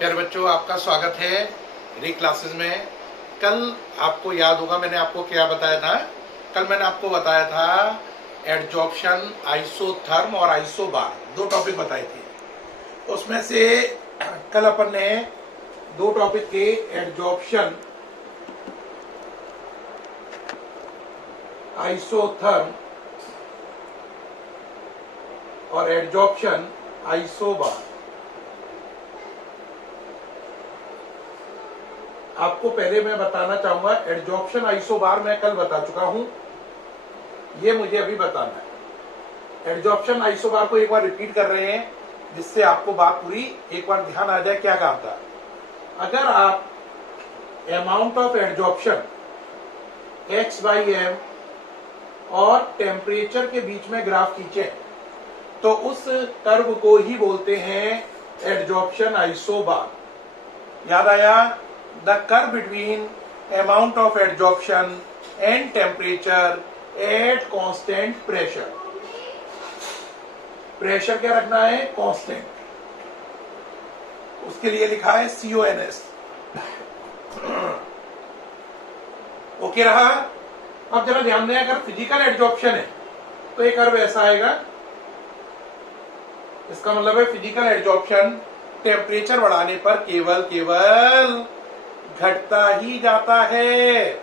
प्यारे बच्चों, आपका स्वागत है री क्लासेस में। कल आपको याद होगा मैंने आपको क्या बताया था। कल मैंने आपको बताया था एडजॉर्प्शन, आइसोथर्म और आइसोबार, दो टॉपिक बताए थे। उसमें से कल अपन ने दो टॉपिक के एडजॉर्प्शन, आइसोथर्म और एडजॉर्प्शन, आइसोबार, आपको पहले मैं बताना चाहूंगा। एडजॉर्प्शन, आइसोबार मैं कल बता चुका हूं, ये मुझे अभी बताना है। एडजॉर्प्शन, आइसोबार को एक बार रिपीट कर रहे हैं जिससे आपको बात पूरी एक बार ध्यान आ जाए क्या काम था। अगर आप अमाउंट ऑफ एडजॉर्प्शन x/m और टेम्परेचर के बीच में ग्राफ खींचे तो उस कर्व को ही बोलते हैं एडजॉर्प्शन, आइसोबार। याद आया? The curve between amount of adsorption and temperature at constant pressure. Pressure क्या रखना है? कांस्टेंट। उसके लिए लिखा है CONS। ओके रहा? अब जरा ध्यान दें, अगर फिजिकल एडजॉर्प्शन है तो ये कर्व ऐसा आएगा। इसका मतलब है फिजिकल एडजॉर्प्शन टेम्परेचर बढ़ाने पर केवल घटता ही जाता है।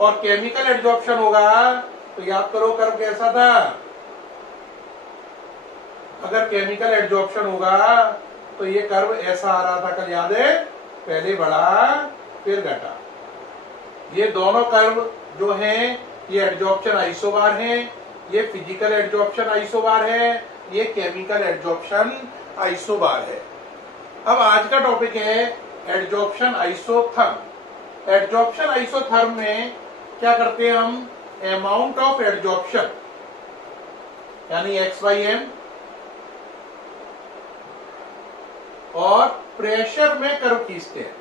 और केमिकल एडजॉर्प्शन होगा तो याद करो कर्व कैसा था। अगर केमिकल एडजॉर्प्शन होगा तो ये कर्व ऐसा आ रहा था, कल याद है? पहले बढ़ा फिर घटा। ये दोनों कर्व जो हैं ये एडजॉर्प्शन, आइसोबार हैं। ये फिजिकल एडजॉर्प्शन, आइसोबार है। ये केमिकल एडजॉर्प्शन, आइसोबार है। अब आज का टॉपिक है एडजॉर्प्शन, आइसोथर्म। एडजॉर्प्शन, आइसोथर्म में क्या करते हैं हम? अमाउंट ऑफ एडजॉर्प्शन यानी x/m और प्रेशर में कर्व खींचते हैं।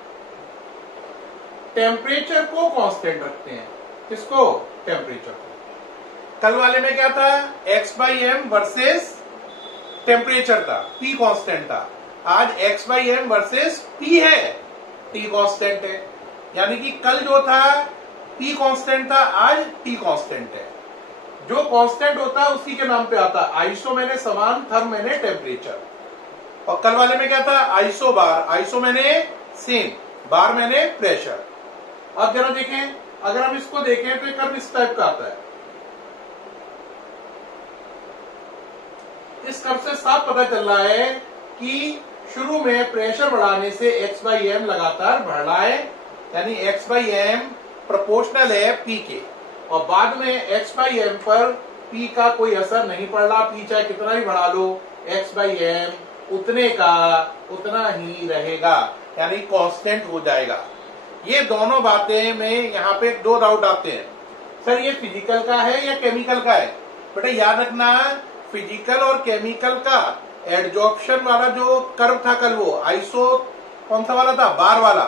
टेम्परेचर को कांस्टेंट रखते हैं। किसको? टेम्परेचर को। कल वाले में क्या था? x/m वर्सेस टेम्परेचर था, P कांस्टेंट था। आज x/m वर्सेस P है, T कांस्टेंट है। यानी कि कल जो था P कांस्टेंट था, आज T कांस्टेंट है। जो कांस्टेंट होता है उसी के नाम पे आता है। आइसो मैंने समान, थर्म मैंने टेम्परेचर। और कल वाले में क्या था? आइसो बार। आइसो मैंने सेम, बार मैंने प्रेशर। अब जरा देखें, अगर हम इसको देखें तो कर्व इस टाइप का आता है। इस कर्व से साफ पता चल रहा है कि शुरू में प्रेशर बढ़ाने से x/m लगातार बढ़ रहा है, यानी x/m प्रोपोर्शनल है P के। और बाद में x/m पर P का कोई असर नहीं पड़ रहा। P चाहे कितना भी बढ़ा लो, x/m उतने का उतना ही रहेगा, यानी कांस्टेंट हो जाएगा। ये दोनों बातें में यहाँ पे दो डाउट आते हैं, सर ये फिजिकल का है या केमिकल का है? बेटा याद रखना, फिजिकल और केमिकल का एडजॉर्प्शन वाला जो कर्व था कल, वो आइसो कौन सा वाला था? बार वाला।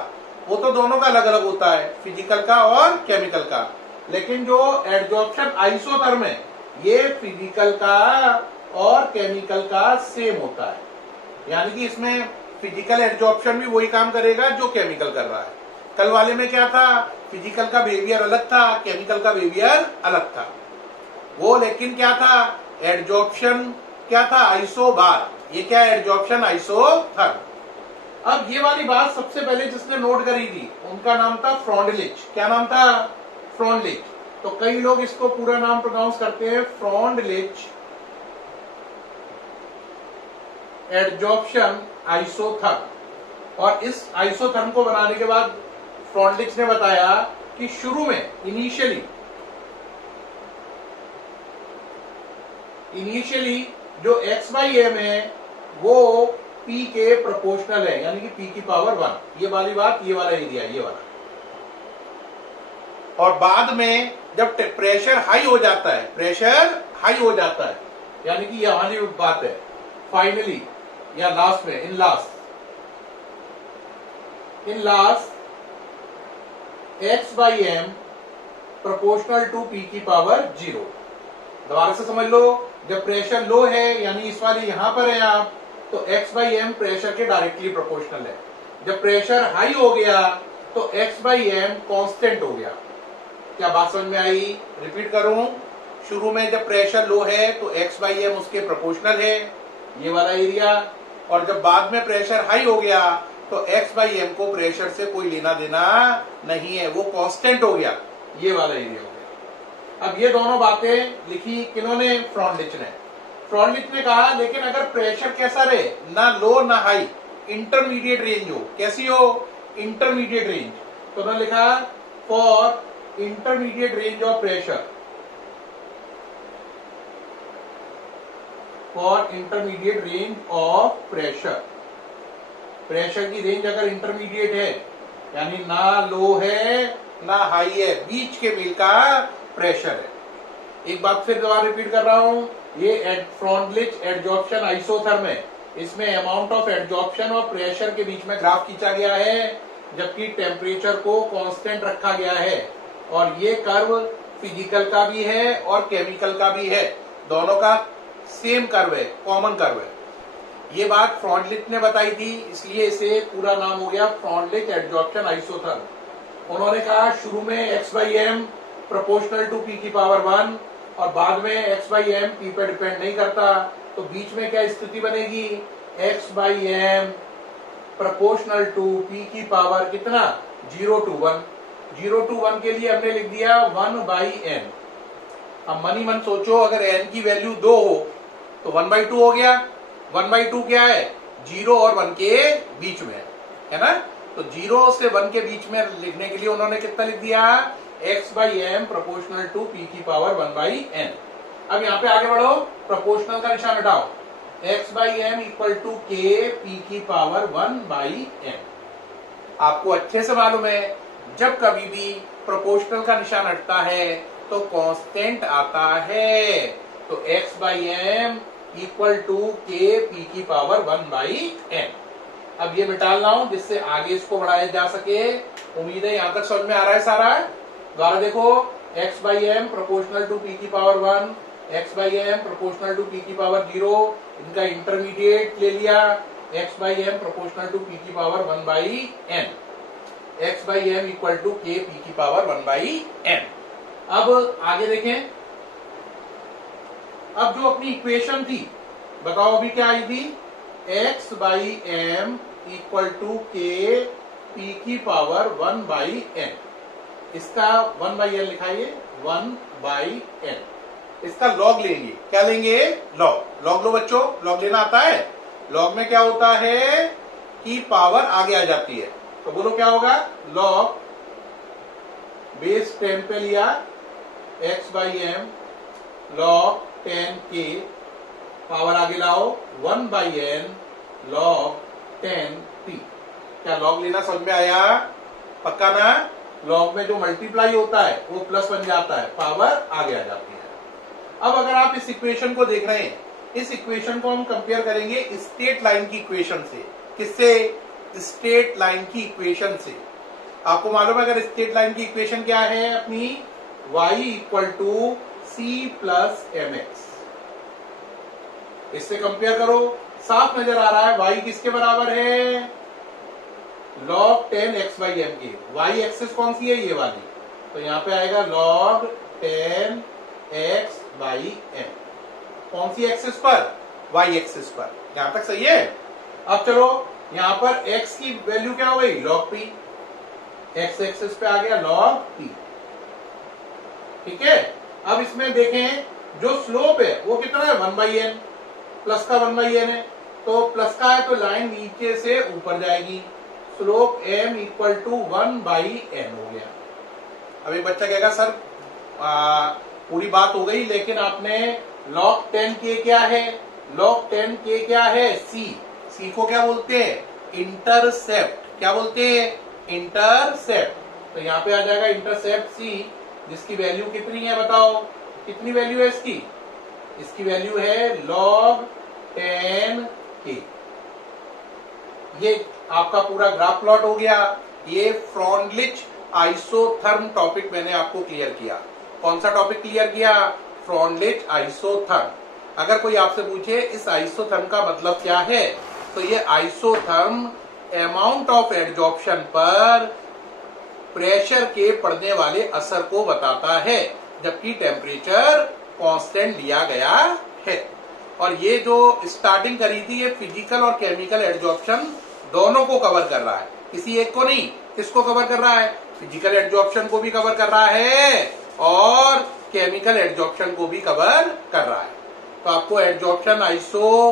वो तो दोनों का अलग अलग होता है, फिजिकल का और केमिकल का। लेकिन जो एडजॉर्प्शन, आइसोथर्म है, ये फिजिकल का और केमिकल का सेम होता है। यानी कि इसमें फिजिकल एडजॉर्प्शन भी वही काम करेगा जो केमिकल कर रहा है। कल वाले में क्या था? फिजिकल का बिहेवियर अलग था, केमिकल का बिहेवियर अलग था। वो लेकिन क्या था? एडजॉर्प्शन क्या था? आइसोबार। ये क्या? Adsorption, isotherm. अब ये वाली बात सबसे पहले जिसने नोट करी थी उनका नाम था फ्रॉन्डलिच। क्या नाम था? फ्रॉन्डलिच। तो कई लोग इसको पूरा नाम प्रोनाउंस करते हैं फ्रॉन्डलिच एडजॉर्प्शन, आइसोथर्म। और इस आइसोथर्म को बनाने के बाद फ्रॉन्डलिच ने बताया कि शुरू में इनिशियली जो x/m है वो P के प्रोपोर्शनल है, यानी कि P की पावर 1। ये वाली बात, ये वाला एरिया, ये वाला। और बाद में जब प्रेशर हाई हो जाता है, यानी कि ये वाली बात है, फाइनली या लास्ट में, in last x/m proportional to P की पावर 0। दोबारा से समझ लो, जब प्रेशर लो है यानी इस वाली यहां पर है आप, तो x/m प्रेशर के डायरेक्टली प्रोपोर्शनल है। जब प्रेशर हाई हो गया तो x/m कांस्टेंट हो गया। क्या बात समझ में आई? रिपीट करूं, शुरू में जब प्रेशर लो है तो x/m उसके प्रोपोर्शनल है, ये वाला एरिया, और जब बाद में प्रेशर हाई हो गया तो x/m को प्रेशर से कोई लेना देना नहीं है, वो कांस्टेंट हो गया, ये वाला एरिया हो गया। अब ये दोनों बातें लिखी किन्होंने? फ्रॉन्डलिच ने। फ्रॉन्डलिच ने कहा लेकिन अगर प्रेशर कैसा रहे, ना लो ना हाई, इंटरमीडिएट रेंज हो। कैसी हो? Intermediate range. तो उन्होंने लिखा for intermediate range of pressure, for intermediate range of pressure. Pressure की रेंज अगर इंटरमीडिएट है यानी ना लो है ना हाई है, बीच के मेल का प्रेशर है। एक बात फिर दोबारा रिपीट कर रहा हूं, ये फ्रॉन्डलिच एडजॉर्प्शन आइसोथर्म है, इसमें अमाउंट ऑफ एडजॉर्प्शन और प्रेशर के बीच में ग्राफ खींचा गया है, जबकि टेम्परेचर को कांस्टेंट रखा गया है। और ये कर्व फिजिकल का भी है और केमिकल का भी है, दोनों का सेम कर्व है, कॉमन कर्व है। ये बात फ्रॉन्डलिच ने बताई थी, इसलिए इसे पूरा नाम हो गया फ्रॉन्डलिच एडजॉर्प्शन आइसोथर्म। उन्होंने कहा शुरू में x/m प्रोपोर्शनल टू p की पावर 1 और बाद में x/m p पे डिपेंड नहीं करता, तो बीच में क्या स्थिति बनेगी? x/m प्रोपोर्शनल टू p की पावर कितना? 0 to 1। 0 to 1 के लिए हमने लिख दिया 1/n। अब मन ही मन सोचो, अगर n की वैल्यू 2 हो तो 1/2 हो गया। 1/2 क्या है? 0 और 1 के बीच में है ना, तो 0 से 1 के बीच में लिखने के लिए उन्होंने कितना लिख दिया? x/m प्रोपोर्शनल टू p की पावर 1/n। अब यहाँ पे आगे बढ़ो, प्रोपोर्शनल का निशान हटाओ, x/m equal to k p की पावर 1/n। आपको अच्छे से मालूम है जब कभी भी प्रोपोर्शनल का निशान हटता है तो कांस्टेंट आता है, तो x/m equal to k p की पावर 1/n। अब ये मिटा रहा हूं जिससे आगे इसको बढ़ाया जा सके। उम्मीद है यहां तक समझ में आ रहा है सारा। द्वारा देखो, x/m प्रोपोर्शनल टू p की power 1, x/m proportional to p की पावर 0, इनका इंटरमीडिएट ले लिया, x/m प्रोपोर्शनल टू p की power 1/n, x/m equal to k p की पावर 1/n। अब आगे देखें, अब जो अपनी इक्वेशन थी, बताओ अभी क्या आई थी? x/m equal to k p की पावर 1/n। इसका 1/n लिखाइए, 1/n। इसका लॉग लेंगे, क्या लेंगे? लॉग। लॉग लो बच्चों, लॉग लेना आता है? लॉग में क्या होता है कि पावर आगे आ जाती है, तो बोलो क्या होगा? लॉग बेस 10 पे लिया x/m लॉग 10k, पावर आगे लाओ 1/n लॉग 10p। क्या लॉग लेना समझ में आया? पक्का ना? लॉग में जो मल्टीप्लाई होता है वो प्लस बन जाता है, पावर आगे आ जाती है। अब अगर आप इस इक्वेशन को देख रहे हैं, इस इक्वेशन को हम कंपेयर करेंगे स्ट्रेट लाइन की इक्वेशन से। किससे? स्ट्रेट लाइन की इक्वेशन से। आपको मालूम है अगर स्ट्रेट लाइन की इक्वेशन क्या है अपनी? y equal to c plus mx। इससे कंपेयर करो, साफ नजर आ रहा है y किसके बराबर है? log 10 x/m की। y एक्सिस कौन सी है? ये वाली, तो यहां पे आएगा log 10 x/m। कौन सी एक्सिस पर? y एक्सिस पर। यहां तक सही है? अब चलो, यहां पर x की वैल्यू क्या हो गई? log p। x एक्सिस पे आ गया log p, ठीक है। अब इसमें देखें, जो स्लोप है वो कितना है? 1/n, प्लस का 1/n है, तो प्लस का है तो लाइन नीचे से ऊपर जाएगी, slope m equal to 1/n हो गया। अब एक बच्चा कहेगा सर पूरी बात हो गई, लेकिन आपने log 10k क्या है? log 10k क्या है? c को क्या बोलते हैं? इंटरसेप्ट। क्या बोलते हैं? इंटरसेप्ट। तो यहाँ पे आ जाएगा इंटरसेप्ट c, जिसकी वैल्यू कितनी है बताओ? कितनी वैल्यू है इसकी? इसकी वैल्यू है log 10k। ये आपका पूरा ग्राफ प्लॉट हो गया। ये फ्रॉन्डलिच आइसोथर्म टॉपिक मैंने आपको क्लियर किया। कौन सा टॉपिक क्लियर किया? फ्रॉन्डलिच आइसोथर्म। अगर कोई आपसे पूछे इस आइसोथर्म का मतलब क्या है, तो ये आइसोथर्म अमाउंट ऑफ एडजॉर्प्शन पर प्रेशर के पड़ने वाले असर को बताता है, जबकि टेम्परेचर कांस्टेंट लिया गया है। और ये जो स्टार्टिंग करी थी ये फिजिकल और केमिकल एडजॉर्प्शन दोनों को कवर कर रहा है, किसी एक को नहीं। किसको कवर कर रहा है? फिजिकल एडजॉर्प्शन को भी कवर कर रहा है और केमिकल एडजॉर्प्शन को भी कवर कर रहा है। तो आपको एडजॉर्प्शन आइसो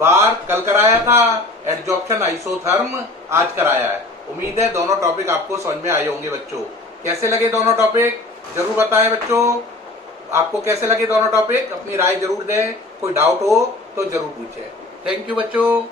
बार कल कराया था, एडजॉर्प्शन आइसोथर्म आज कराया है। उम्मीद है दोनों टॉपिक आपको समझ में आए होंगे बच्चों। कैसे लगे दोनों टॉपिक जरूर बताएं बच्चों। आपको कैसे लगे दोनों टॉपिक, अपनी राय जरूर दें। कोई डाउट हो तो जरूर पूछें। थैंक यू बच्चों।